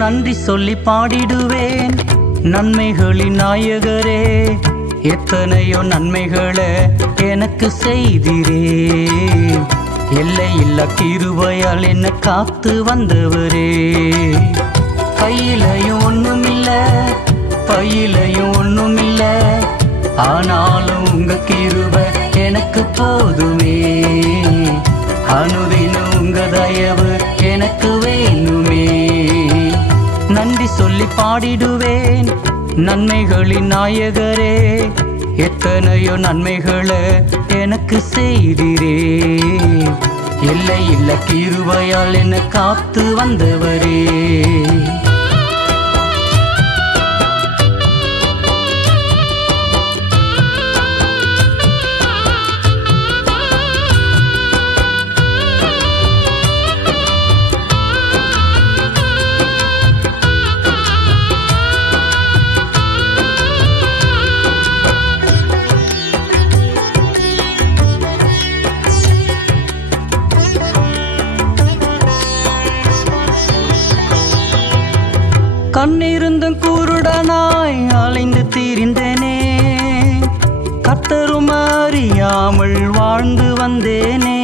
நன்றி சொல்லி பாடிடுவேன் நன்மைகளின் நாயகரே. எத்தனையோ நன்மைகளை எனக்கு செய்திரே. எல்லையில்லா கிருபையால் என்ன காத்து வந்தவரே. கையிலையும் ஒண்ணுமில்ல, பையிலையும் ஒண்ணுமில்ல, ஆனாலும் உங்க கிருபை எனக்கு போதுமே. அனுதினம் உங்க தயவு எனக்கு வேணுமே. நன்றி சொல்லி பாடிடுவேன் நன்மைகளின் நாயகரே. எத்தனையோ நன்மைகளை எனக்கு செய்திரே. எல்லையில்லா கிருபையால் என்ன காத்து வந்தவரே. கண்ணிருந்தும் குருடனாய் அலைந்து திரிந்தேனே. கர்த்தரும் அறியாமல் வாழ்ந்து வந்தேனே.